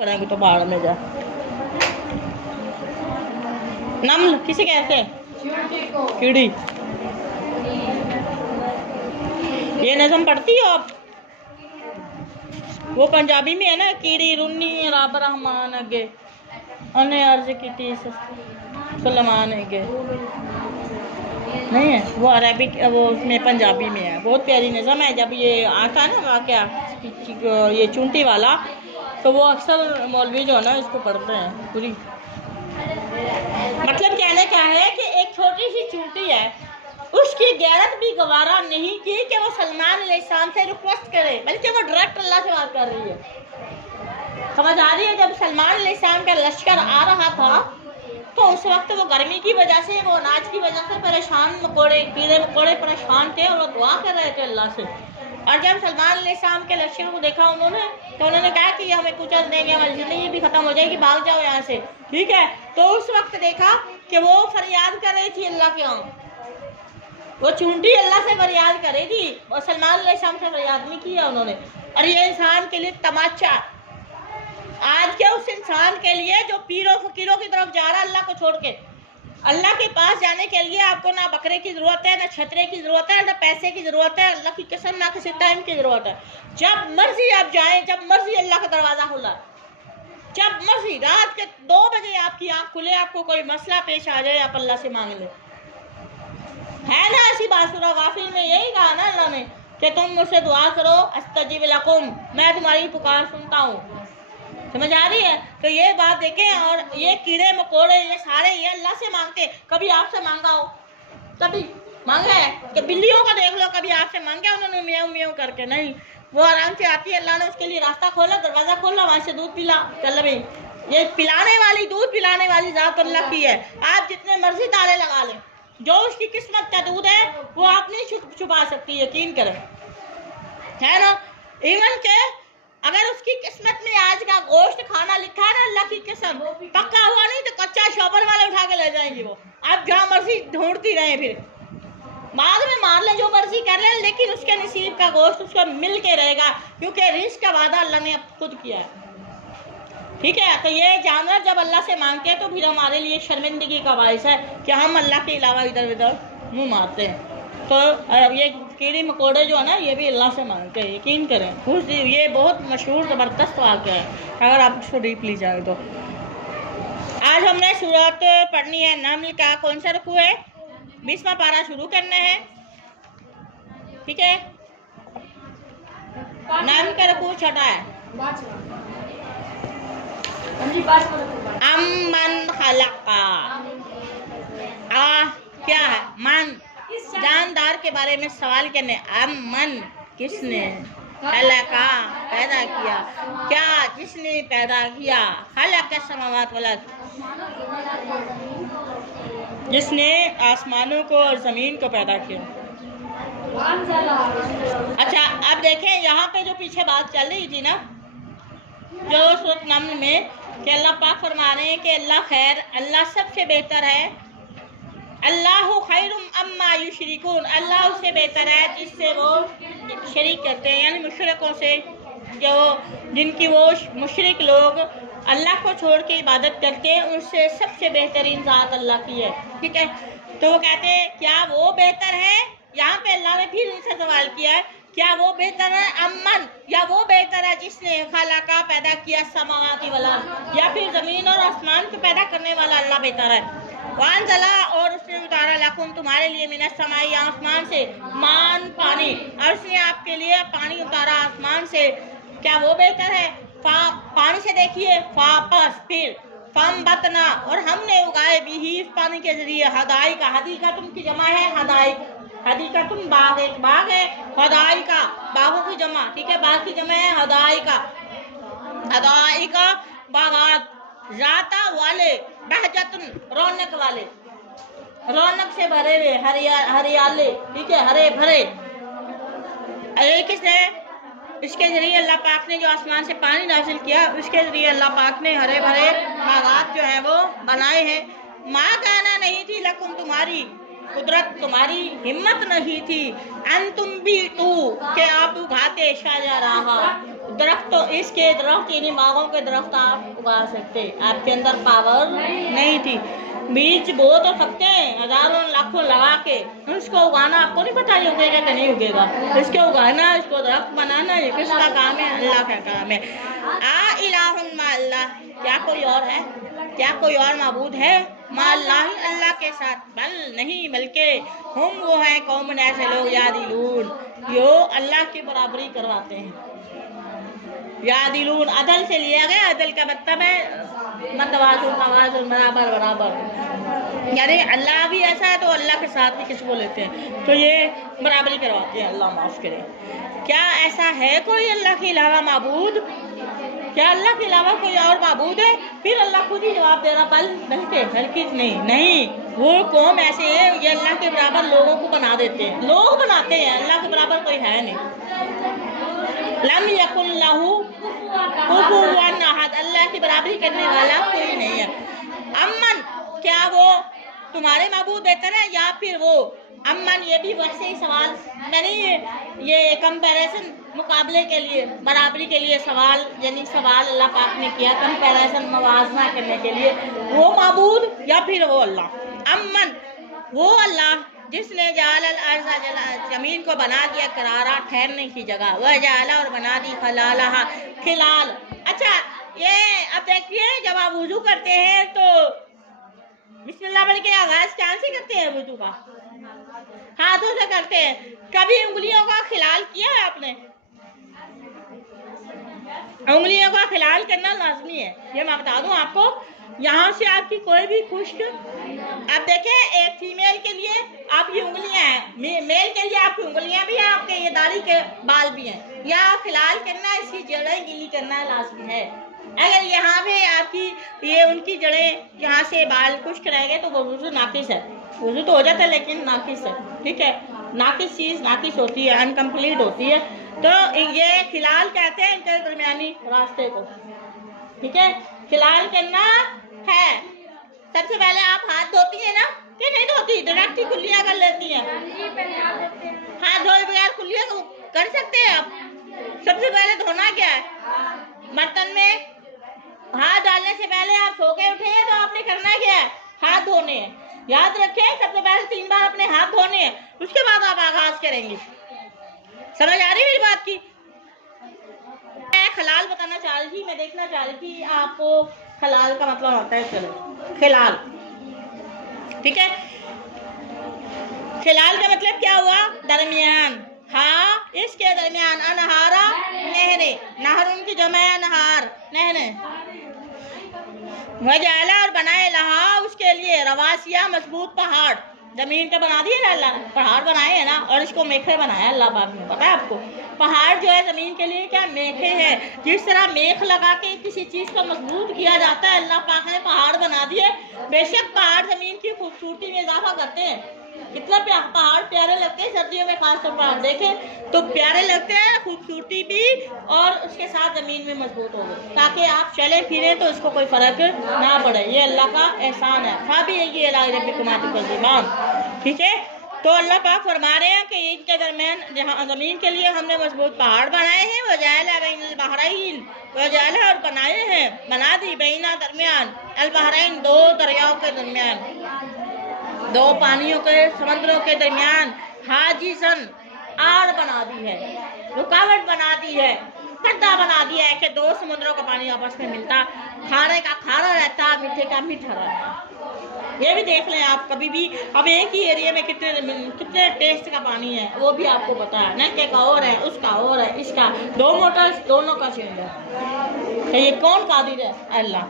पड़ेंगे तो बाढ़ में जा। नम्ल किसे कहते हैं? कीड़ी। ये नज़म पढ़ती हो आप? वो पंजाबी में है ना, कीड़ी रुन्नी रब रहमान अगे उन्हें अर्ज की सलमान अगे, नहीं है वो अरबिक, वो उसमें पंजाबी में है। बहुत प्यारी नज़म है। जब ये आता है ना वाक़या ये चूंटी वाला, तो वो अक्सर मौलवी जो है ना इसको पढ़ते हैं पूरी। मतलब कहने क्या है कि एक छोटी सी चूंटी है, उसकी गैरत भी गवारा नहीं की कि वो सलमान अलैहिस्सलाम से रिक्वेस्ट करे, बल्कि वो डायरेक्ट अल्लाह से बात कर रही है। समझ आ रही है? जब सलमान अलैहिस्सलाम का लश्कर आ रहा था तो उस वक्त वो गर्मी की वजह से, वो अनाज की वजह से परेशान, कीड़े मकोड़े परेशान थे और वो दुआ कर रहे थे अल्लाह से। और जब सलमान अलैहिस्सलाम के लश्कर को देखा उन्होंने, तो उन्होंने कहा कि ये हमें कुचल देंगे, हमारी ज़िंदगी भी ख़त्म हो जाएगी, भाग जाओ यहाँ से, ठीक है। तो उस वक्त देखा कि वो फरियाद कर रही थी अल्लाह के यहाँ, वो चूंटी अल्लाह से फरियाद कर रही थी और सलमान अलैहिस्सलाम से फरियाद नहीं किया उन्होंने। और ये इंसान के लिए तमाचा, आज के उस इंसान के लिए जो पीरों फकीरों की तरफ जा रहा है अल्लाह को छोड़ के। अल्लाह के पास जाने के लिए आपको ना बकरे की ज़रूरत है, ना छतरे की ज़रूरत है, ना पैसे की ज़रूरत है, अल्लाह की कसम ना किसी टाइम की ज़रूरत है। जब मर्जी आप जाएं, जब मर्जी अल्लाह का दरवाज़ा खुला, जब मर्जी रात के 2 बजे आपकी आँख खुले, आपको कोई मसला पेश आ जाए, आप अल्लाह से मांग लें। है ना ऐसी बात? सूरह गाफिर में यही कहा ना अल्लाह ने कि तुम मुझसे दुआ करो, अस्तजीब लकुम, मैं तुम्हारी पुकार सुनता हूँ। समझ आ रही है? तो ये बात देखें। और ये कीड़े मकोड़े ये सारे ये अल्लाह से मांगते। कभी आपसे मांगा हो? कभी मांगा है? कि बिल्लियों का देख लो, कभी आपसे मांगा उन्होंने म्याऊं म्याऊं करके? नहीं, वो आराम से आती है, अल्लाह ने उसके लिए रास्ता खोला, दरवाज़ा खोला, वहाँ से दूध पिला, चल भाई। ये पिलाने वाली, दूध पिलाने वाली ज़ात अल्लाह की है। आप जितने मर्जी ताले लगा लें, जो उसकी किस्मत का दूध है वो आप नहीं छुपा सकती, यकीन करें, है ना। इवन के अगर उसकी किस्मत में आज का गोश्त खाना लिखा है ना, अल्लाह की कसम, पक्का हुआ नहीं तो कच्चा शॉपर वाले उठा के ले जाएंगे वो। आप जहाँ मर्जी ढूंढती रहे, फिर बाद में मार ले, जो मर्जी कर ले, लेकिन उसके नसीब का गोश्त उसको मिल के रहेगा, क्योंकि रिस्क का वादा अल्लाह ने खुद किया है, ठीक है। तो ये जानवर जब अल्लाह से मांगते हैं तो फिर हमारे लिए शर्मिंदगी का बायस है कि हम अल्लाह के अलावा इधर उधर मुँह मारते हैं। तो ये कीड़ी मकोड़े जो है ना, ये भी अल्लाह से मांगते हैं, यकीन करें। ये बहुत मशहूर ज़बरदस्त वाक़या है, अगर आप उसको डीपली जाए तो। आज हमने सूरत पढ़नी है नम्ल का। कौन सा रुकू है? 20वां पारा शुरू करना है, ठीक है। नम्ल का रुकू छोटा है। अम्मन खलका, क्या है? मन, जानदार के बारे में सवाल करने। अम्मन, किसने? खलका, पैदा किया, क्या? जिसने पैदा किया। खलक समावात वल अर्द, जिसने आसमानों को और ज़मीन को पैदा किया। अच्छा, अब देखें यहाँ पे जो पीछे बात चल रही थी ना, जो सूरत नम्ल में, कि अल्लाह पाक फरमा रहे हैं कि अल्लाह खैर, अल्लाह सबसे बेहतर है। अल्लाहु खैरुम अम्मा युशरिकून, अल्लाह उससे बेहतर है जिससे वो शरीक करते हैं, यानी मुशरिकों से, जो जिनकी वो मुशरिक लोग अल्लाह को छोड़ के इबादत करते हैं, उससे सबसे बेहतरीन ज़ात अल्लाह की है, ठीक है। तो वो कहते हैं क्या वो बेहतर है? यहाँ पे अल्लाह ने फिर उनसे सवाल किया है, क्या वो बेहतर है? अम्मन, या वो बेहतर है जिसने खलका, पैदा किया, समावाती वाला, या फिर ज़मीन और आसमान को पैदा करने वाला अल्लाह बेहतर है। वान जला, और उसने उतारा लकुम, तुम्हारे लिए, मिनस समाई, आसमान से, मान, पानी, और उसने आपके लिए पानी उतारा आसमान से। क्या वो बेहतर है? पानी से देखिए, फापस, फिर फम बतना, और हमने उगाए भी इस पानी के जरिए, हदाई का, हदी का तुम की जमा है हदाई, हदी का तुम बाग, एक बाग है, हदाई का बागों की जमा, ठीक है, बाग की जमा है हदाई का, हदाई का बागात, जाता वाले, बहजतुन, रौनक वाले, रौनक से भरे हुए, हरियाले, ठीक है, हरे भरे। ये किसने? इसके जरिए अल्लाह पाक ने जो आसमान से पानी नाजिल किया, उसके जरिए अल्लाह पाक ने हरे भरे बागात जो है वो बनाए हैं। माँ कहना नहीं थी लकुम, तुम्हारी कुदरत, तुम्हारी हिम्मत नहीं थी, अन तुम भी तू, के आप उगाते शाहजहाँ, درخت تو اس کے درخت یعنی باغوں کے درخت آپ اگا سکتے، آپ کے اندر پاور نہیں تھی۔ بیج بو تو سکتے ہیں ہزاروں لاکھوں لگا کے، اس کو اگانا آپ کو نہیں پتا یہ اگے گا کہ نہیں اگے گا، اس کو اگانا، اس کو درخت بنانا یہ کس کا کام ہے؟ اللہ کا کام ہے۔ الہ مع اللہ، کیا کوئی اور ہے؟ کیا کوئی اور معبود ہے مع اللہ، اللہ کے ساتھ؟ بل نہیں، بلکہ ہم وہ ہیں قوم ایسے لوگ یعدلون، جو اللہ کی برابری کرواتے ہیں۔ یعدلون عدل سے لیا گیا، عدل کا مطلب ہے متوازن، توازن، برابر برابر، یعنی اللہ بھی ایسا ہے تو اللہ کے ساتھ بھی کس کو لیتے ہیں تو یہ برابری کرواتے ہیں۔ اللہ معاف کرے۔ کیا ایسا ہے کوئی اللہ کے علاوہ معبود؟ کیا اللہ کے علاوہ کوئی اور معبود ہے؟ پھر اللہ خود ہی جواب دے رہا، بلکہ ہرگز نہیں، وہ قوم ایسے ہے یہ اللہ کے برابر لوگوں کو بنا دیتے ہیں، لوگ بناتے ہیں، اللہ کے برابر کوئی ہے نہیں۔ لم یکن لہ کفوا احد، اللہ کی برابری کرنے والا کوئی نہیں ہے۔ امن، کیا وہ تمہارے معبود بہتر ہے یا پھر وہ؟ امن یہ بھی ویسے ہی سوال، میں نے یہ کمپیریزن، مقابلے کے لیے، برابری کے لیے سوال، یعنی سوال اللہ پاک نے کیا کمپیریزن، موازنہ کرنے کے لیے، وہ معبود یا پھر وہ اللہ۔ امن، وہ اللہ جس نے جعل الارض، زمین کو بنا دیا قرارا، ٹھہرنے کی جگہ، وجعل، اور بنا دی خلالہا، خلال۔ اچھا یہ اب دیکھیے جب آپ وضو کرتے ہیں تو بسم اللہ پڑھ کے آغاز کہاں سے کرتے ہیں وضو کا؟ ہاتھوں سے کرتے ہیں۔ کبھی انگلیوں کا خلال کیا ہے آپ نے؟ انگلیوں کا خلال کرنا لازمی ہے، یہ میں بتا دوں آپ کو۔ یہاں سے آپ کی کوئی بھی خشک، آپ دیکھیں ایک فیمیل کے لیے آپ کی انگلیاں ہیں، میل کے لیے آپ کی انگلیاں بھی ہیں، آپ کے یہ داڑھی کے بال بھی ہیں، یا خلال کرنا، اس کی جڑیں گیلی کرنا لازمی ہے۔ اگر یہاں پہ آپ کی یہ ان کی جڑیں یہاں سے بال خشک رہ گئے تو وہ وضو ناقص ہے، وضو تو ہو جاتا ہے لیکن ناقص ہے، ٹھیک ہے؟ ناقص چیز ناقص ہوتی ہے، انکمپلیٹ ہوتی ہے، تو یہ خلال کہتے ہیں ان کے درمیانی راستے کو، ٹھیک ہے؟ خلال کرنا ہے۔ سب سے پہلے آپ ہاتھ دھوتی ہیں نا کہ نہیں دھوتی؟ ڈائریکٹ ہی کلیاں کر لیتی ہیں؟ ہاتھ دھوئے بغیر کلیاں کر سکتے ہیں آپ؟ سب سے پہلے دھونا کیا ہے؟ برتن میں ہاتھ ڈالنے سے پہلے آپ سو کے اٹھے ہیں تو آپ نے کرنا کیا ہے؟ ہاتھ دھونے ہیں۔ یاد رکھیں سب سے پہلے 3 بار اپنے ہاتھ دھونے ہیں، اس کے بعد آپ آغاز کریں گے۔ سمجھ آ رہی میری بات کی؟ میں خلال بتانا چاہ رہی تھی، میں دیکھنا چاہ رہی تھی آپ کو خلال کا مطلب ہوتا ہے، چلو خلال، ٹھیک ہے؟ خلال کا مطلب کیا ہوا؟ درمیان، ہاں اس کے درمیان، انہارا، نہریں، نہر ان کی جمع ہے انہار، نہریں، وجعل، اور بنائے لہا اس کے لیے، رواسیہ، مضبوط پہاڑ، زمین پہ بنا دیے نا اللہ نے، پہاڑ بنائے ہیں نا، اور اس کو میخیں بنایا اللہ پاک نے، پتا ہے آپ کو؟ پہاڑ جو ہے زمین کے لیے کیا میخیں ہیں، جس طرح میخ لگا کے کسی چیز کو مضبوط کیا جاتا ہے، اللہ پاک نے پہاڑ بنا دیے۔ بے شک پہاڑ زمین کی خوبصورتی میں اضافہ کرتے ہیں، کتنا پہاڑ پیارے لگتے ہیں، سردیوں میں خاص طور پر آپ دیکھیں تو پیارے لگتے ہیں، خوبصورتی بھی، اور اس کے ساتھ زمین میں مضبوط ہو گئے تاکہ آپ چلے پھریں تو اس کو کوئی فرق نہ پڑے، یہ اللہ کا احسان ہے۔ فَبِأَيِّ آلَاءِ رَبِّكُمَا تُكَذِّبَانِ، ٹھیک ہے؟ تو اللہ پاک فرما رہے ہیں کہ ان کے درمیان، جہاں زمین کے لیے ہم نے مضبوط پہاڑ بنائے ہیں، وَجَعَلَ بَيْنَ الْبَحْرَيْنِ، وَجَعَلَ، اور بنائے ہیں، بنا دی، بینہ درمیان، البحرین، 2 دریاؤں کے درمیان، 2 پانیوں کے، سمندروں کے درمیان، حاجزاً، آڑ بنا دی ہے، رکاوٹ بنا دی ہے، پردہ بنا دیا ہے کہ 2 سمندروں کا پانی آپس میں ملتا، کھارے کا کھارا رہتا، میٹھے کا میٹھا رہتا۔ یہ بھی دیکھ لیں آپ کبھی بھی، اب ایک ہی ایریا میں کتنے ٹیسٹ کا پانی ہے وہ بھی آپ کو پتا ہے، نلکے کا اور ہے، اس کا اور ہے، اس کا 2 موٹر دونوں کا چینج ہے، یہ کون قادر ہے؟ اللہ۔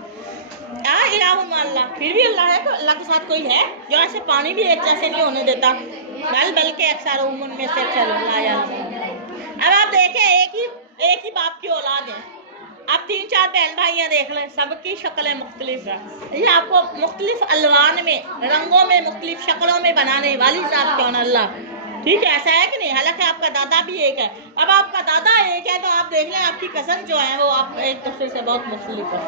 الہ مع اللہ، پھر بھی اللہ ہے تو اللہ کے ساتھ کوئی ہے جو ایسے پانی بھی ایک جیسے نہیں ہونے دیتا، بلکہ اکثر ان میں سے اکثر اللہ۔ اب آپ دیکھیں ایک ہی باپ کی اولاد ہے، آپ 3-4 بہن بھائیاں دیکھ لیں، سب کی شکلیں مختلف ہیں، یہ آپ کو مختلف الوان میں، رنگوں میں، مختلف شکلوں میں بنانے والی ذات کون؟ اللہ، ٹھیک ہے؟ ایسا ہے کہ نہیں؟ حالانکہ آپ کا دادا بھی ایک ہے، اب آپ کا دادا ایک ہے تو آپ دیکھ لیں آپ کی کزن جو ہیں وہ آپ ایک دوسرے سے بہت مختلف ہے،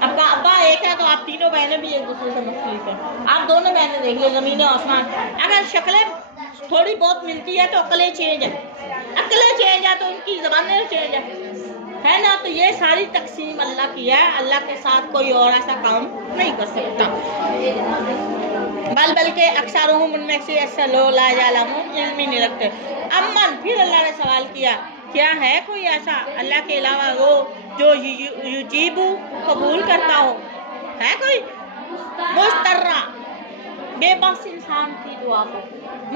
آپ کا ابا ایک ہے تو آپ تینوں بہنیں بھی ایک دوسرے سے مختلف ہیں، آپ دونوں بہنیں دیکھ لیں، زمین و آسمان، اگر شکلیں تھوڑی بہت ملتی ہے تو عقلیں چینج ہے، عقلیں چینج ہے تو ان کی زبانیں چینج ہے، ہے نا. تو یہ ساری تقسیم اللہ کی ہے. اللہ کے ساتھ کوئی اور ایسا کام نہیں کر سکتا. بلکہ اکثرهم ان میں سے ایسا لوگ لا یعلمون علم ہی نہیں رکھتے. امن پھر اللہ نے سوال کیا کیا ہے کوئی ایسا اللہ کے علاوہ وہ جو یجیب قبول کرتا ہو؟ ہے کوئی مسترہ بے بس انسان کی دعا کو؟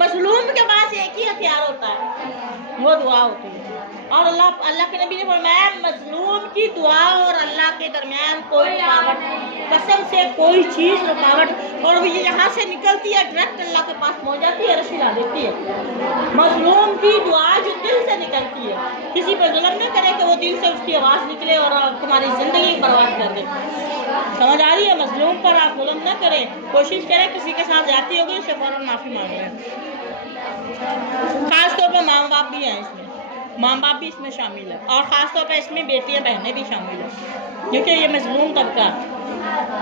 مظلوم کے پاس ایک ہی ہتھیار ہوتا ہے، وہ دعا ہوتی ہے. اور اللہ کے نبی نے فرمایا مظلوم کی دعا اور اللہ کے درمیان کوئی رکاوٹ نہیں، قسم سے کوئی چیز رکاوٹ. اور وہ یہاں سے نکلتی ہے ڈائریکٹ اللہ کے پاس پہنچ جاتی ہے، رسی لا دیتی ہے. مظلوم کی دعا جو دل سے نکلتی ہے، کسی پر ظلم نہ کرے کہ وہ دل سے اس کی آواز نکلے اور تمہاری زندگی برباد کر دے. سمجھ آ رہی ہے؟ مظلوم پر آپ ظلم نہ کریں، کوشش کریں کسی کے ساتھ زیادتی ہوگی اسے فوراً معافی مانگ لیں. خاص طور پہ ماں باپ بھی ہیں اس میں، ماں باپ بھی اس میں شامل ہے، اور خاص طور پہ اس میں بیٹیاں بہنیں بھی شامل ہیں، کیونکہ یہ مظلوم طبقہ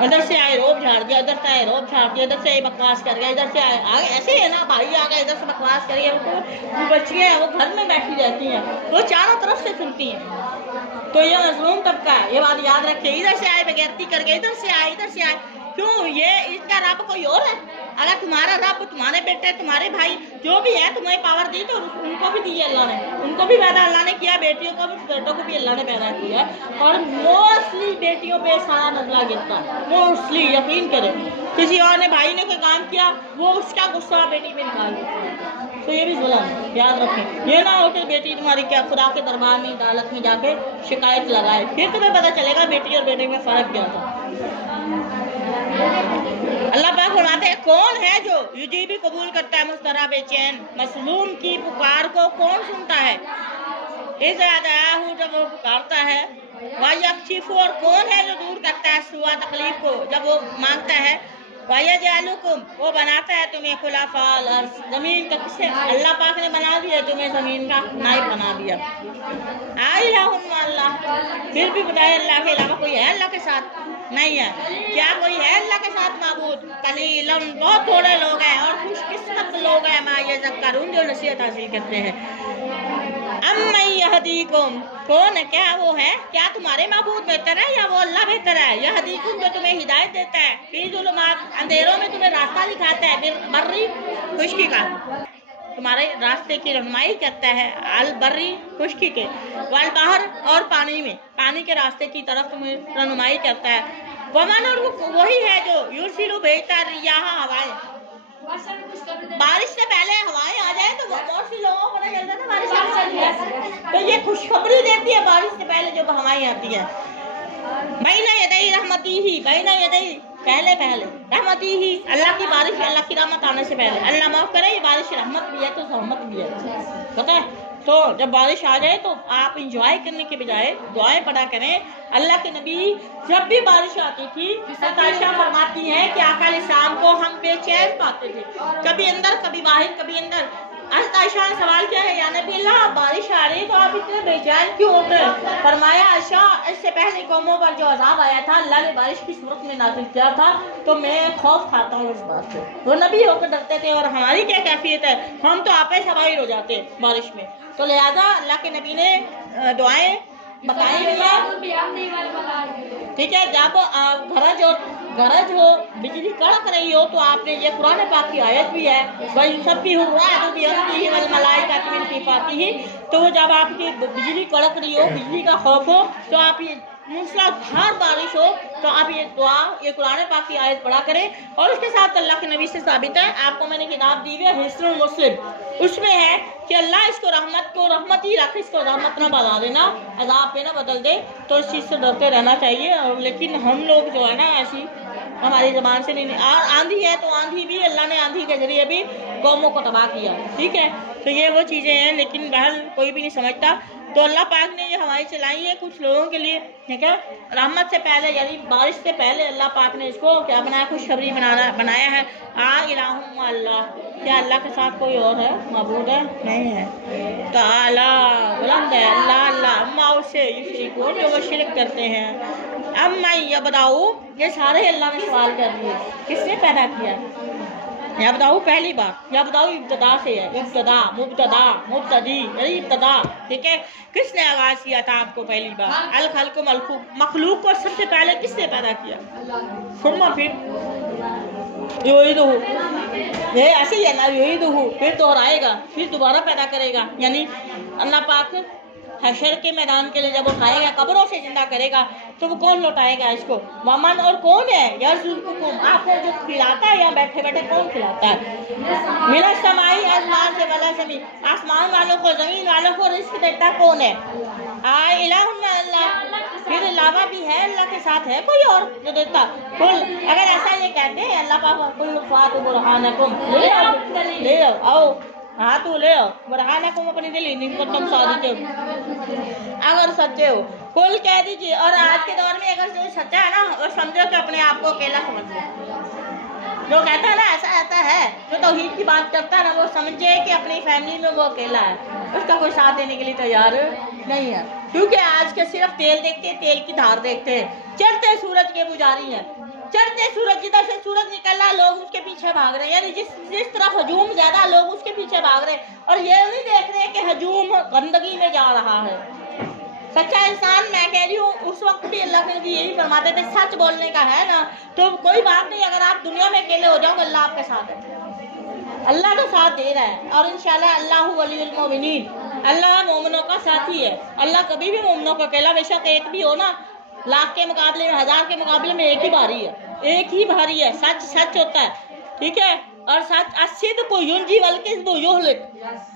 ادھر سے آئے روب جھاڑ دیا، ادھر سے آئے روب جھاڑ دیا، ادھر سے آئے بکواس کر گیا، ادھر سے آئے آگے ایسے ہے نا، بھائی آ گئے ادھر سے بکواس کر گیا. وہ بچیاں وہ گھر میں بیٹھی رہتی ہیں، وہ چاروں طرف سے سنتی ہیں. تو یہ مظلوم طبقہ ہے، یہ بات یاد رکھے. ادھر سے آئے بغیرتی کر گئے، ادھر سے آئے، ادھر سے آئے. کیوں؟ یہ اس کا رب کوئی اور ہے؟ اگر تمہارا رب تمہارے بیٹے تمہارے بھائی جو بھی ہے تمہیں پاور دی تو ان کو بھی دی ہے اللہ نے، ان کو بھی پیدا اللہ نے کیا، بیٹیوں کو بھی بیٹوں کو بھی اللہ نے پیدا کیا. اور موسٹلی بیٹیوں پہ سارا نزلہ گرتا ہے، موسٹلی یقین کرے. کسی اور نے بھائی نے کوئی کام کیا وہ اس کا غصہ بیٹی پہ نکال دیتا ہے. تو یہ بھی ظلم ہے، یاد رکھیں. یہ نہ ہو کہ بیٹی تمہاری کیا خدا کے دربار میں عدالت میں جا کے شکایت لگائے، پھر تمہیں پتہ چلے گا بیٹی اور بیٹے میں فرق کیا تھا. اللہ پاک فرماتے ہیں کون ہے جو یجیب قبول کرتا ہے مضطرہ بے چین، مظلوم کی پکار کو کون سنتا ہے؟ اذا دعاہ جب وہ پکارتا ہے، وَيَكْشِفُ اور کون ہے جو دور کرتا ہے سوء تکلیف کو جب وہ مانگتا ہے، وَيَجْعَلُكُمْ وہ بناتا ہے تمہیں خلفاء الارض زمین کا. کسے؟ اللہ پاک نے بنا دیا تمہیں زمین کا نائب بنا دیا. الہ الا اللہ، پھر بھی بتائے اللہ کے علاوہ کوئی ہے اللہ کے ساتھ؟ نہیں ہے. کیا کوئی ہے اللہ کے ساتھ معبود؟ قلیلاً بہت تھوڑے لوگ ہیں، اور خوش قسمت لوگ ہیں ما یذکرون جو نصیحت حاصل کرتے ہیں. امن یہدیکم کون ہے؟ کیا وہ ہے؟ کیا تمہارے معبود بہتر ہے یا وہ اللہ بہتر ہے؟ یہدیکم جو تمہیں ہدایت دیتا ہے، فی ظلمات اندھیروں میں تمہیں راستہ دکھاتا ہے، برری خشکی کا تمہارے راستے کی رہنمائی کرتا ہے، البری خشکی کے، والبحر اور پانی میں پانی کے راستے کی طرف تمہیں رہنمائی کرتا ہے. ومن اور وہی ہے جو یرسل بھیجتا ہے ریاح ہوائیں. بارش سے پہلے ہوائیں آ جائیں تو بہت سی لوگوں کو پتہ چلتا تھا بارش آ رہی ہے، تو یہ خوشخبری دیتی ہے بارش سے پہلے جو ہوائیں آتی ہیں. بین یدی رحمتی ہی، بین یدی پہلے رحمتی ہی اللہ کی بارش، اللہ کی رحمت آنے سے پہلے. اللہ معاف کرے، یہ بارش رحمت بھی ہے تو رحمت بھی ہے، پتہ ہے. تو جب بارش آ جائے تو آپ انجوائے کرنے کے بجائے دعائیں پڑھا کریں. اللہ کے نبی جب بھی بارش آتی تھی عائشہ فرماتی ہیں کہ آقا علیہ السلام کو ہم بے چین پاتے تھے، کبھی اندر کبھی باہر کبھی اندر. عائشہ نے سوال کیا ہے یا نبی اللہ بارش آ رہی تو آپ اتنے بے چین کیوں ہوتے ہیں؟ فرمایا عائشہ اس سے پہلے قوموں پر جو عذاب آیا تھا اللہ نے بارش کی صورت میں نازل کیا تھا، تو میں خوف کھاتا ہوں اس بات سے. وہ نبی ہو کر ڈرتے تھے، اور ہماری کیا کیفیت ہے؟ ہم تو آپے سوائر ہو جاتے ہیں بارش میں. تو لہذا اللہ کے نبی نے دعائیں بتائی ہوئی ہیں. ٹھیک ہے، جب گرج ہو بجلی کڑک رہی ہو تو آپ نے یہ قرآن پاک کی آیت بھی ہے وَيُسَبِّحُ الرَّعْدُ بِحَمْدِهِ وَالْمَلَائِكَةُ مِن خِيفَتِهِ. تو جب آپ کی بجلی کڑک رہی ہو، بجلی کا خوف ہو، تو آپ یہ موسلادھار بارش ہو تو آپ یہ دعا یہ قرآن پاک کی آیت پڑھا کریں. اور اس کے ساتھ اللہ کے نبی سے ثابت ہے، آپ کو میں نے کتاب دی ہے حصن المسلم، اس میں ہے کہ اللہ اس کو رحمت ہی رکھ، اس کو رحمت نہ بنا دینا، عذاب پہ نہ بدل دے. تو اس چیز سے ڈرتے رہنا چاہیے. اور لیکن ہم لوگ جو ہے نا ایسی ہماری زبان سے نہیں. اور آندھی ہے تو آندھی بھی اللہ نے آندھی کے ذریعے بھی قوموں کو تباہ کیا. ٹھیک ہے، تو یہ وہ چیزیں ہیں، لیکن بہرحال کوئی بھی نہیں سمجھتا. تو اللہ پاک نے یہ ہوائیں چلائی ہیں کچھ لوگوں کے لیے، ٹھیک ہے، رحمت سے پہلے یعنی بارش سے پہلے اللہ پاک نے اس کو کیا بنایا؟ خوشخبری بنایا ہے. الہ اللہ، کیا اللہ کے ساتھ کوئی اور ہے معبود ہے؟ نہیں ہے. تعالی بلند ہے اللہ اما اس سے یشرکون جو وہ شرک کرتے ہیں. اما یبداؤ یہ سارے اللہ نے سوال کر دیے، کس نے پیدا کیا؟ यब्दाउ पहली बार, यब्दाउ इब्तदा से है, इब्तदा मुब्तदा मुब्तदी यानी इब्तदा, ठीक है। किसने आगाज किया था आपको पहली बार? अल खल्क मखलूक को सबसे पहले किसने पैदा किया? सुम्मा फिर युईदुहु, ये ऐसे ही है ना, युईदुहु फिर दोहराएगा, फिर दोबारा पैदा करेगा, यानी अल्लाह पाक हशर के मैदान के लिए जब उठाएगा, कब्रों से जिंदा करेगा, तो वो कौन लौटाएगा इसको? वमन, और कौन है यरज़ुकुकुम, आपको जो खिलाता है यहाँ बैठे बैठे कौन खिलाता है? मिनस समाई, आसमान से, वाला ज़मीन, आसमान वालों को ज़मीन वालों को रिस्क देता कौन है? आए इलाहुन्ना अल्लाह, फिर अलावा भी है अल्लाह के साथ है कोई और जो देता? कुल, अगर ऐसा ये कहते हैं अल्लाह पाक, कुल फातु बुरहानकुम, ले आओ हाँ तो ले आओ बुरहानकुम, अपनी दलील इनको तुम सादिक अगर सच्चे हो, कुल कह दीजिए। और आज के दौर में अगर जो सच्चा है ना, और समझो कि अपने आप को अकेला समझ लो, जो कहता है ना ऐसा है, जो तौहीद की बात करता है ना, वो समझे कि अपनी फैमिली में वो अकेला है, उसका कोई साथ देने के लिए तैयार नहीं है। क्योंकि आज के सिर्फ तेल देखते हैं, तेल की धार देखते हैं, चढ़ते सूरज के पुजारी हैं, चढ़ते सूरज, जिधर से सूरज निकल रहा लोग उसके पीछे भाग रहे हैं, यानी जिस तरफ हजूम ज्यादा लोग उसके पीछे भाग रहे हैं, और ये नहीं देख रहे कि हजूम गंदगी में जा रहा है। सच्चा इंसान, मैं कह रही हूँ, उस वक्त भी अल्लाह के नबी यही फरमाते थे, सच बोलने का है ना तो कोई बात नहीं, अगर आप दुनिया में अकेले हो जाओगे अल्लाह आपके साथ है, अल्लाह तो साथ दे रहा है। और इंशाल्लाह अल्लाहु वलियुल मोमिनीन, अल्लाह मोमिनों का साथी है। अल्लाह कभी भी मोमिनों को अकेला, बेशक एक भी हो ना, लाख के मुकाबले में, 1000 के मुकाबले में एक ही भारी है, एक ही भारी है। सच सच होता है, ठीक है। और सच असिद को युंजी वल्किज़्ब युहलिक,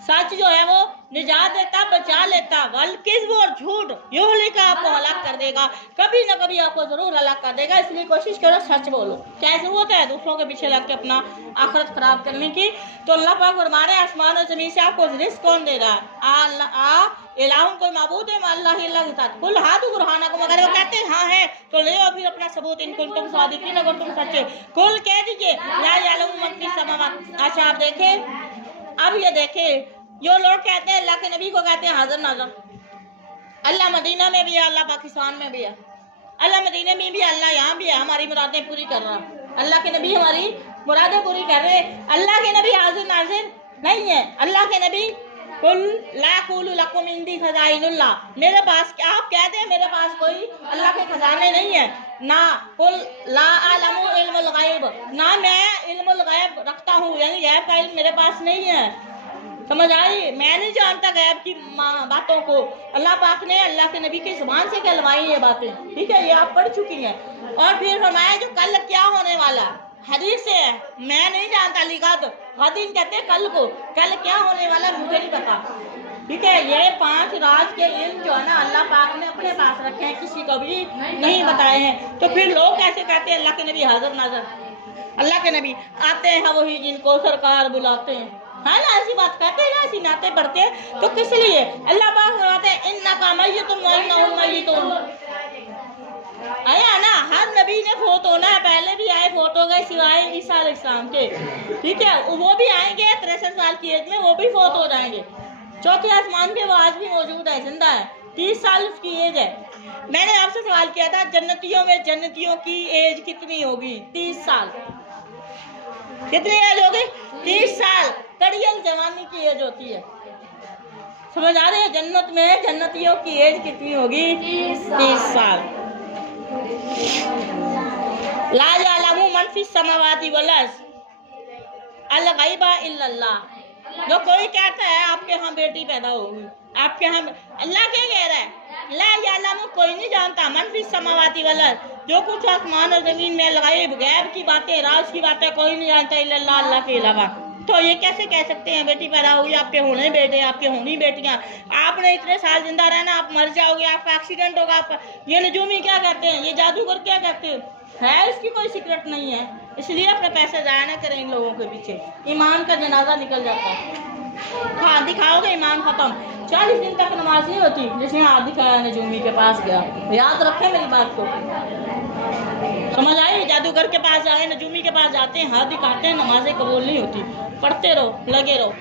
सच जो है वो निजात देता, बचा लेता, वल्किज़्ब और झूठ युहलिक, आपको हलाक कर देगा, कभी ना कभी आपको जरूर हलाक कर देगा। इसलिए कोशिश करो सच बोलो, क्या जरूरत है दूसरों के पीछे लग के अपना आखिरत खराब करने की। तो अल्लाह पाक फरमाने, आसमान और जमीन से आपको रिज़्क़ कौन दे रहा है? इलाहुन, कोई माबूद है अल्लाह ही अल्लाह के साथ। कुल हाथु बुरहानकुम, अगर वो कहते हैं हाँ है तो ले आओ फिर अपना सबूत, इन कुंतुम सादिकीन, अगर तुम सच्चे। कुल कह दीजिए ला यअलमु मन फिस समावात। अच्छा आप देखें, अब ये देखें, जो लोग कहते हैं अल्लाह के नबी को कहते हैं हाजिर नाज़र, अल्लाह मदीना में भी है, अल्लाह पाकिस्तान में भी है, अल्लाह मदीना में भी, अल्लाह यहाँ भी है, हमारी मुरादें पूरी कर रहा है, अल्लाह के नबी हमारी मुरादें पूरी कर रहे हैं। अल्लाह के नबी हाजिर नाजिर नहीं है। अल्लाह के नबी कुल ला कुलु लकुम इंदी खजाइनुल्लाह, मेरे पास, आप कहते हैं मेरे पास कोई अल्लाह के खजाने नहीं है ना। कुल ला अलमु इल्मुल गैब, ना मैं इल्मुल गैब रखता हूँ, यानी गैब का इल्म मेरे पास नहीं है। समझ आई? मैं नहीं जानता गैब की बातों को। अल्लाह पाक ने अल्लाह के नबी की जुबान से कहलवाई ये बातें, ठीक है, ये आप पढ़ चुकी हैं। और फिर फरमाया जो कल क्या होने वाला, हदीस से है, मैं नहीं जानता, लिखा तो गदिन कहते हैं कल को, कल क्या होने वाला मुझे नहीं पता, ठीक है। ये 5 राज के इल्म जो है ना अल्लाह पाक ने अपने पास रखे हैं, किसी को भी नहीं बताए हैं। तो फिर लोग कैसे कहते हैं अल्लाह के नबी हाजिर नाज़र? अल्लाह के नबी आते हैं वही जिनको सरकार बुलाते हैं, है ना, ऐसी बात कहते हैं ना, ऐसी नाते पढ़ते हैं। तो किस लिए अल्लाह पाक फरमाते हैं इन्नका मय्यतुन व इन्नहुम मय्यतून, आया ना, हर नबी ने फोत होना है, पहले भी आए फोत हो गए सिवाय ईसा अलैहिस्सलाम के, ठीक है, वो भी आएंगे 63 साल की एज में, वो भी फोत हो जाएंगे। चौथे आसमान पे वो आज भी मौजूद है, जिंदा है, 30 साल उसकी एज है। मैंने आपसे सवाल किया था जन्नतियों में जन्नतियों की एज कितनी होगी? 30 साल। कितनी एज होगी? 30 साल। कड़ियल जवानी की एज होती है, समझ आ रही है? जन्नत में जन्नतियों की एज कितनी होगी? 30 साल। ला यअलमु मन फिस समावाति वल अर्ज़ अल गैबा इल्लल्लाह। जो कोई कहता है आपके यहाँ बेटी पैदा होगी, आपके यहाँ, अल्लाह क्या कह रहा है? ला यअलमु, कोई नहीं जानता, मन फिस समावाति वल अर्ज़, जो कुछ आसमान और जमीन में गैब, गैब की बातें, राज की बातें कोई नहीं जानता इल्लल्लाह, अल्लाह के अलावा। तो ये कैसे कह सकते हैं बेटी पैदा होगी? आपके होने बेटे, आपके होनी बेटियां, आपने इतने साल जिंदा रहना, आप मर जाओगे, आपका एक्सीडेंट होगा, आप, ये नजूमी क्या कहते हैं, ये जादूगर क्या कहते हैं? है इसकी कोई सीक्रेट नहीं है। इसलिए अपने पैसे जाया ना करें इन लोगों के पीछे, ईमान का जनाजा निकल जाता है। हाँ दिखाओगे ईमान खत्म। 40 दिन तक नमाज नहीं होती, जिसने हाथ दिखाया नजूमी के पास गया। याद रखें मेरी बात को, समझ आई? जादूगर के पास जाए, नजूमी के पास जाते हैं, हाथ दिखाते हैं, नमाजें कबूल नहीं होती। पढ़ते रहो, लगे रहो।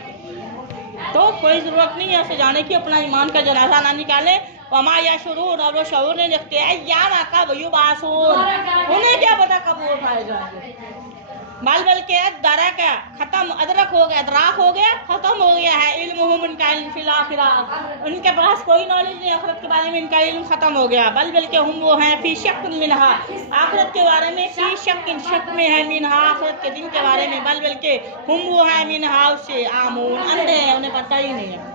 तो कोई ज़रूरत नहीं है ऐसे जाने की, अपना ईमान का जनाजा ना निकाले। वमा यशउरून, और वो शऊर नहीं रखते हैं, या माका वयुबासून, उन्हें क्या पता कब वो उठाए जाएंगे। बल्कि अदरक ख़त्म, अदरक हो गया, अदराक हो गया, ख़त्म हो गया है इल्मुहुम, उनका इल्म फिल आखिरा, उनके पास कोई नॉलेज नहीं आखिरत के बारे में, इनका इल्म ख़त्म हो गया। बल्कि हम वो हैं फी शक मिनहा, आखिरत के बारे में फी शक में है, मिनहा आखिरत के दिन के बारे में, बल्कि हम वो हैं मिनहा उससे आमून, अंधे हैं, उन्हें पता ही नहीं है।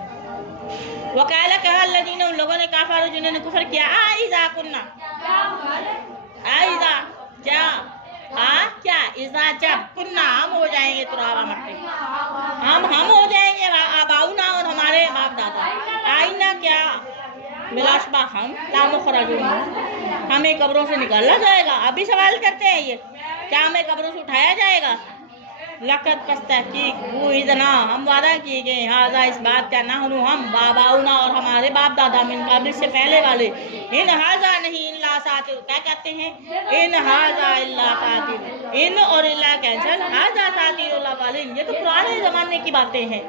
वकाला कहा लदीन, उन लोगों ने काफर जिन्होंने कुफर किया, आइज़ा कुन्ना, आइज़ा क्या इज़ा जब कुन्ना हम हो जाएंगे तुराबा मट्टी, हम हो जाएंगे आबाउना और हमारे बाप दादा, आईना क्या मिलाशबा हम लामुखरजून, हमें कब्रों से निकाला जाएगा। अभी सवाल करते हैं ये, क्या हमें कब्रों से उठाया जाएगा? लक़द तहक़ीक़ वो इतना हम वादा किए गए, हाजा इस बात का, ना हम बाबाउना और हमारे बाप दादा मिन क़ब्ल से पहले वाले, इन हाजा नहीं इल्ला सातिर, क्या कहते हैं? इन हाजा इल्ला सातिर, इन और इल्ला कैंसल, हाजा सातिरुल अव्वलीन, ये तो पुराने ज़माने की बातें हैं,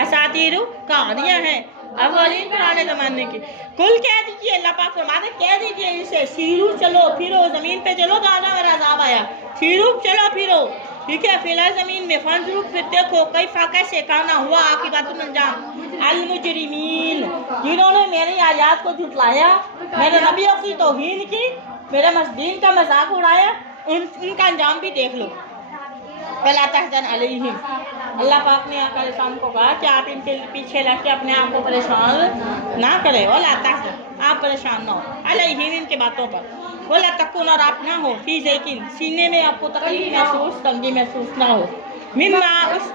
असातिरु कहानियाँ हैं अव्वलीन, पुराने ज़माने की। कुल कह दीजिए, अल्लाह पाक फरमाते कह दीजिए इनसे, सीरू चलो फिरो, ज़मीन पे चलो, दादा मेरा अज़ाब आया, सीरू चलो फिरो, ठीक है, फिलहाल ज़मीन में फंजरू, फिर देखो कई फाका से काना हुआ आकिबतुल अंजाम अल मुजरिमीन, जिन्होंने मेरी आयत को झुटलाया, मेरे नबियों की तौहीन की, मेरे दीन का मजाक उड़ाया, उनका अंजाम भी देख लो। वला तहज़न अलैहिम, अल्लाह पाक ने आका इस्लाम को कहा कि आप इनके पीछे लग के अपने आप को परेशान ना करें, वला तहज़न, आप परेशान ना हो, अलैहिम इनके बातों पर, वला तकुन, और आप ना हो, फी ज़ैकिन, सीने में आपको तकलीफ महसूस, तंगी महसूस ना हो, मिम्मा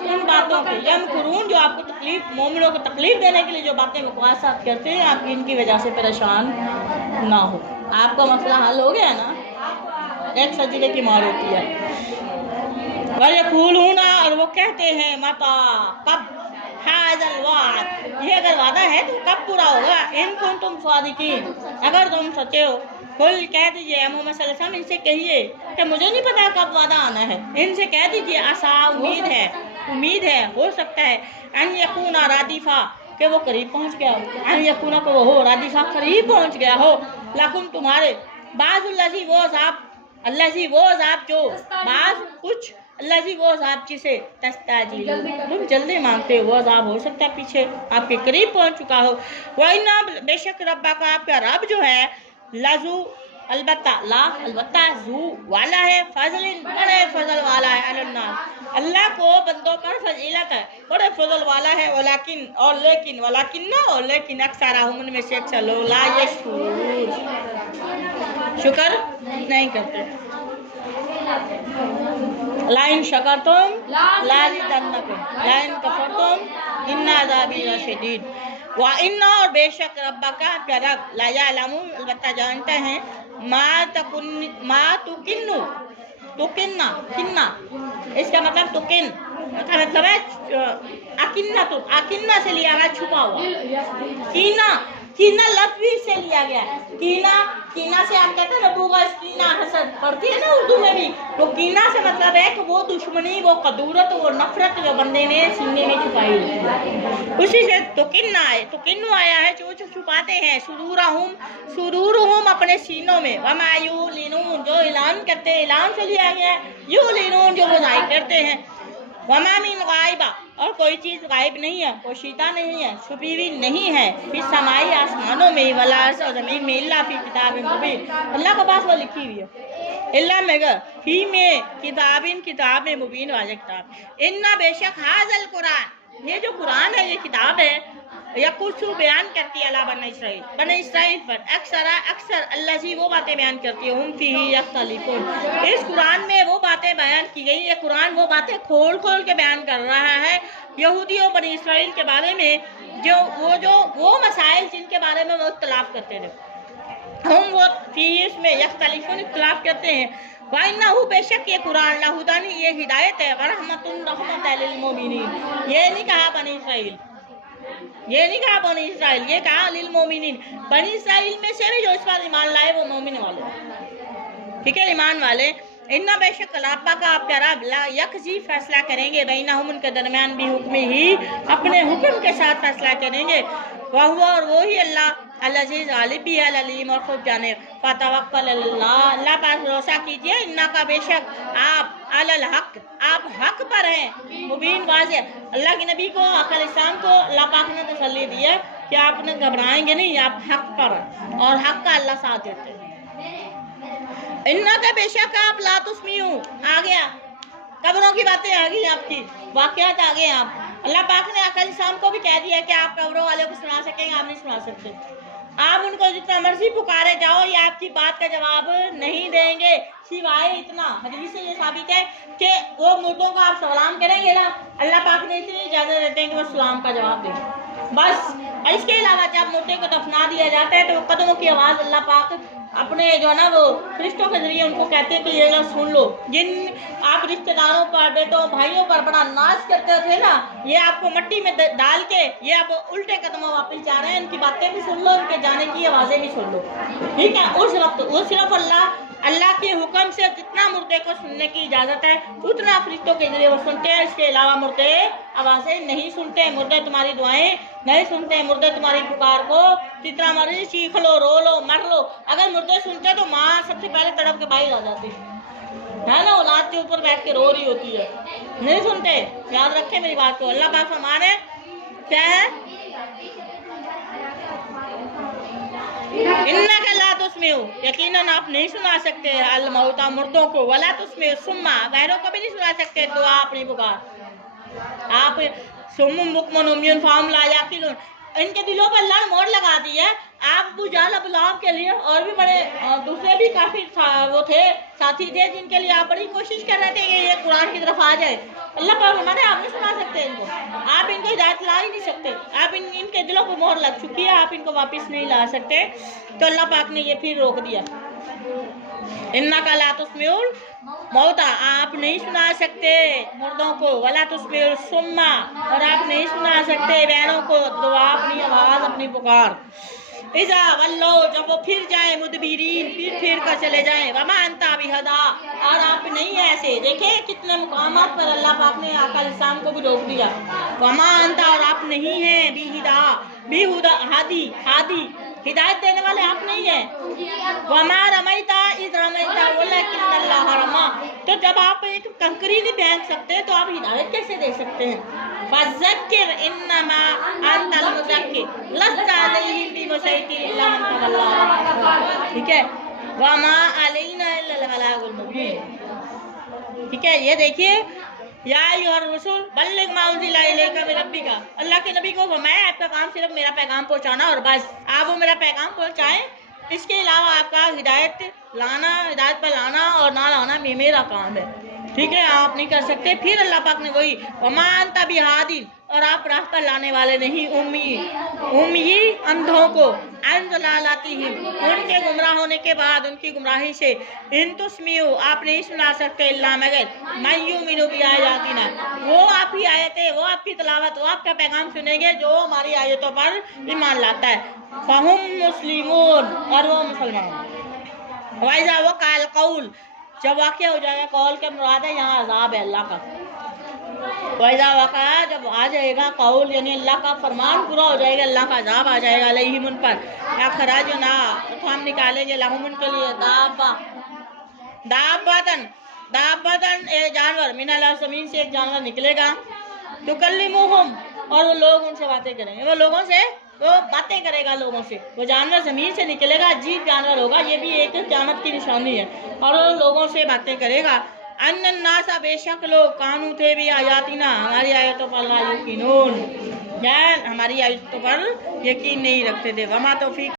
उन बातों के, यमकुरून जो आपको तकलीफ, मोमिनों को तकलीफ देने के लिए जो बातें बकवासात करते हैं, आप इनकी वजह से परेशान ना हो। आपका मसला हल हो गया ना, एक सजदे की मार होती है। वयक़ूलूना, और वो कहते हैं, मता कब हाज़ल वाद, ये अगर वादा है तो कब पूरा होगा, इन कुंतुम सादिकीन, अगर तुम सच्चे हो। कुल कह दीजिए मोहम्मद सल्लल्लाहु अलैहि वसल्लम, इनसे कहिए कि मुझे नहीं पता कब वादा आना है, इनसे कह दीजिए आसा, उम्मीद है, हो सकता है, अन यकूना रादिफा, कि वो करीब पहुंच गया हो, अन यकूना को वो हो, रादिफा करीब पहुंच गया हो, लकुम तुम्हारे, बाज़ुल्लज़ी वो अज़ाब, अल्लज़ी वो अज़ाब जो, बाज़ कुछ, अल्लाजी वो अज़ाब जिसे तस्ताजील, तुम जल्दी मांगते हो, वो अज़ाब हो सकता है पीछे आपके करीब पहुंच चुका हो। वइन्ना, बेशक रब्बा का आपका रब जो है, लजू, अलबत्ता जू वाला है, फज़लिन, बड़े फजल वाला है, अलन्नास, अल्लाह को बंदों पर फजीलत है, बड़े फजल वाला है, वलाकिन, और लेकिन, वलाकिन ना, और लेकिन अक्सरहुम, उनमें से अक्सर लोग ला यशकुरून, शुक्र नहीं करते। लाइन शकरतुम लाज़िदन्नकुम लाइन कफरतुम इन्ना अज़ाबी लशदीद, व इन्ना, और बेशक रब्बा का आपका रब, ला यअलमु, अलबत्ता जानते हैं, मा किन्ना, इसका मतलब तुकिन, इसका मतलब है अकिन्ना से लिया हुआ, छुपा हुआ, कीना लफ्ज़ भी से लिया गया है, कीना से आप कहते हैं ना बुग़्ज़, कीना हसद पढ़ती है ना उर्दू में भी, तो कीना से मतलब है कि वो दुश्मनी, वो कदूरत, वो नफरत जो बंदे ने सीने में छुपाई है, उसी से तुकिन्ना है, तुकिन्नु आया है जो छुपाते हैं, सुरूरहुम अपने सीनों में, वमा युलिनून जो ऐलान करते हैं, ऐलान से लिया गया है, युलिनून जो वो ज़ाहिर करते हैं, वमा मिन गायबा, और कोई चीज़ गायब नहीं है, पोशीदा नहीं है, छुपी हुई नहीं है, फिर समाई आसमानों में, वला और ज़मीन में, इल्ला फी किताबिन मुबीन, अल्लाह के पास वो लिखी हुई है, इल्ला मगर फी में किताब में मुबीन वाले किताब, इन्ना बेशक हाज़ल कुरान, ये जो कुरान है, ये किताब है, या कुछ बयान करती है अला बनी इसराइल पर, अक्सर अल्लाजी वो बातें बयान करती है, हम फीही यख्तलिफून, इस कुरान में वो बातें बयान की गई, ये कुरान वो बातें खोल के बयान कर रहा है यहूदियों बनी इसराइल के बारे में, वो मसाइल जिनके बारे में वो इख्तिलाफ करते थे, हम वो फीही इसमें यख्तलिफून इख्तिलाफ करते हैं, वाइन्नहु बेशक ये कुरान लहुदानी, ये हिदायत है, वरहमतुन रहमतल लिल मोमिनीन, ये नहीं कहा बनी इसराइल, ये नहीं कहा बनी इसराइल, ये कहा लिल मोमिनीन, बनी इसराइल में से भी जो इस पर ईमान लाए वो मोमिन वाले, ठीक है, ईमान वाले। इन्ना बेशक रब्बा का आपका रब ला यकजी फैसला करेंगे, बैनहुम उनके दरमियान भी हुक्म ही, अपने हुक्म के साथ फैसला करेंगे, वह हुआ, और वो ही अल्लाह, अल-अज़ीज़ गालिब भी है, अल-अलीम और खुद जाने, फतवक्कल अल्लाह, अल्लाह पर भरोसा कीजिए, इन्ना का बेशक आप अलल हक, आप हक पर हैं, मुबीन वाज़ेह। अल्लाह के नबी को आका इस्लाम को अल्लाह पाक ने तसल्ली दी है कि आप न घबराएंगे नहीं, आप हक पर हैं और हक का अल्लाह साथ देते हैं। इन्ना का बेशक आप ला तुस्मीऊ, आ गया कब्रों की बातें आ गई, आपकी वाक़यात आ गए। आप अल्लाह पाक ने आका इस्लाम को भी कह दिया कि आप कब्रों वाले को सुना सकेंगे, आप नहीं सुना सकते। आप उनको जितना मर्जी पुकारे जाओ, ये आपकी बात का जवाब नहीं देंगे, सिवाय इतना, हदीस से ये साबित है कि वो मुर्दों को आप सलाम करेंगे ना, अल्लाह पाक ने इतनी इजाज़त देते हैं कि वो सलाम का जवाब दें बस। इसके अलावा जब मुर्दे को दफना दिया जाता है तो कदमों की आवाज़ अल्लाह पाक अपने जो है ना वो फरिश्तों के जरिए उनको कहते हैं कि ये लो सुन लो। जिन आप रिश्तेदारों पर, बेटों भाइयों पर बड़ा नाज करते थे ना, ये आपको मट्टी में डाल के ये आप उल्टे कदमों वापस जा रहे हैं, उनकी बातें भी सुन लो, उनके जाने की आवाज़ें भी सुन लो, ठीक है। उस वक्त वो सिर्फ अल्लाह के हुक्म से जितना मुर्दे को सुनने की इजाज़त है उतना फरिश्तों के जरिए वो सुनते हैं। इसके अलावा मुर्दे आवाज़ें नहीं सुनते, मुर्दे तुम्हारी दुआएं नहीं सुनते, मुर्दे तुम्हारी पुकार को जितना मर्जी चीख लो, रो लो, मर लो। अगर मुर्दे सुनते तो माँ सबसे पहले तड़प के बाहर आ जाती है ना, औलाद के ऊपर बैठ के रो रही होती है। नहीं सुनते, याद रखें मेरी बात को। अल्लाह पाक फरमाने क्या है, इन्नका ला तुस्मिउ, यकीनन आप नहीं सुना सकते अल मौता मुर्दों को, वला तुस्मिउ सुम्मा, गैरों को भी नहीं सुना सकते दुआ अपनी पुकार। आप सुम्मुम बुकमुन उम्युन फहम ला याकिलून, इनके दिलों पर अल्लाह ने मोहर लगा दी है। आप अबू जहल अबू लहब के लिए और भी बड़े दूसरे भी काफ़ी वो थे, साथी थे, जिनके लिए आप बड़ी कोशिश कर रहे थे कि ये कुरान की तरफ आ जाए। अल्लाह पाक हमारे आप नहीं सुना सकते इनको, आप इनको हिदायत ला ही नहीं सकते, आप इनके दिलों पर मोहर लग चुकी है, आप इनको वापस नहीं ला सकते। तो अल्लाह पाक ने ये फिर रोक दिया, इन्नका ला तुस्मिउल मौता, आप नहीं सुना सकते मुर्दों को, वला तुस्मिउल सुम्मा, और आप नहीं सुना सकते बहनों को दुआ अपनी आवाज़ अपनी पुकार। इज़ा वल्लो, जब वो फिर जाए मुदबिरीन, फिर कर चले जाएं, वमा अंता बिहदा, और आप नहीं है ऐसे। देखें कितने मुकामात पर अल्लाह पाक ने आका इस्लाम को भी रोक दिया, वमा अंता, और आप नहीं हैं बिहुदा हादी, हिदायत देने वाले आप नहीं हैं। वमा रमैता इज़ रमैता वलकिन्नल्लाह रमा, तो जब आप एक कंकरी नहीं फेंक सकते तो आप हिदायत कैसे दे सकते हैं। फज़क्किर इन्नमा अंतल मुज़क्किर लस्ता अलैहिम बिमुसैतिर इल्ला मन तवल्ला, ठीक है, वमा अलैना इल्लल बलागुल मुबीन, ठीक है। ये देखिए, या अय्युहर रसूल बल्लिग मा उनज़िला इलैका मिन रब्बिका, अल्लाह के नबी को फरमाया आपका काम सिर्फ मेरा पैगाम पहुंचाना और बस, आप वो मेरा पैगाम पहुंचाएं, इसके अलावा आपका हिदायत पर लाना और ना लाना ये मेरा काम है, ठीक है, आप नहीं कर सकते। फिर अल्लाह पाक ने वही वमा अंता बिहादी, और आप राह पर लाने वाले नहीं उम्मी अंधों को, अंजलालातिहिम, उनके गुमराह होने के बाद उनकी गुमराही से, इन तुस्मिउ, आप नहीं सुना सकते इल्ला मगर मयुमिनु भी आयातिना, वो आपकी आयतें, वो आपकी तलावत, वो आपका पैगाम सुनेंगे जो हमारी आयतों पर ईमान लाता है। फहुम मुस्लिमून, और वो मुसलमान। वाइजा वो काल कौल, जब वाक़या हो जाएगा, कौल के मुराद है यहाँ अज़ाब है अल्लाह का। वैसा वाक़ा जब आ जाएगा कौल, यानी अल्लाह का फरमान पूरा हो जाएगा, अल्लाह का अज़ाब आ जाएगा अलैहिम, उन पर, या खराज ना, तो हम निकालेंगे लहुम, उनके लिए दाब्बतन एक जानवर, मिनल ज़मीन से एक जानवर निकलेगा, तुकल्लिमुहुम, और वो लोग उनसे बातें करेंगे, वो बातें करेगा लोगों से, वो जानवर ज़मीन से निकलेगा, अजीब जानवर होगा, ये भी एक क़यामत की निशानी है, और वो लोगों से बातें करेगा। अन्नासा, बेशक लोग, कानू थे भी आयातिना, हमारी आयतों पर ला युकीनून, हमारी आयतों पर यकीन नहीं रखते थे। वमा तौफीक